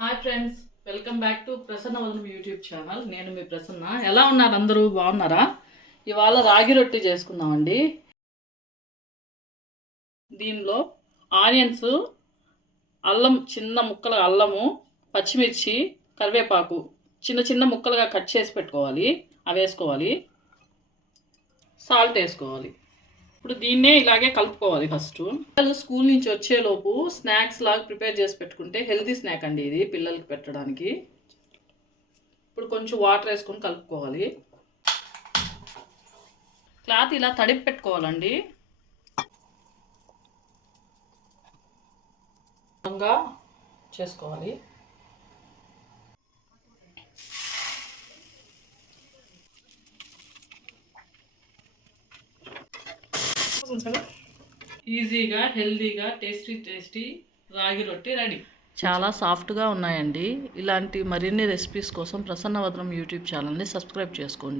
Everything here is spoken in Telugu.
Hi friends, welcome back to Prasanna Vadanam YouTube channel. నేను మీ ప్రసన్న. ఎలా ఉన్నారు అందరూ? బాగున్నారా? ఇవాళ రాగి రొట్టి చేసుకుందామండి. దీనిలో ఆనియన్స్, అల్లం, చిన్న ముక్కల అల్లము, పచ్చిమిర్చి, కరివేపాకు చిన్న చిన్న ముక్కలుగా కట్ చేసి పెట్టుకోవాలి. అవి వేసుకోవాలి. సాల్ట్ వేసుకోవాలి. ఇప్పుడు దీన్నే ఇలాగే కలుపుకోవాలి. ఫస్ట్ పిల్లలు స్కూల్ నుంచి వచ్చేలోపు స్నాక్స్ లాగా ప్రిపేర్ చేసి పెట్టుకుంటే హెల్తీ స్నాక్ అండి ఇది, పిల్లలకి పెట్టడానికి. ఇప్పుడు కొంచెం వాటర్ వేసుకొని కలుపుకోవాలి. క్లాత్ ఇలా తడిపి పెట్టుకోవాలండి. చేసుకోవాలి. ఈజీగా, హెల్తీగా, టేస్టీ రాగి రొట్టి రెడీ. చాలా సాఫ్ట్గా ఉన్నాయండి. ఇలాంటి మరిన్ని రెసిపీస్ కోసం ప్రసన్న వదనం యూట్యూబ్ ఛానల్ని సబ్స్క్రైబ్ చేసుకోండి.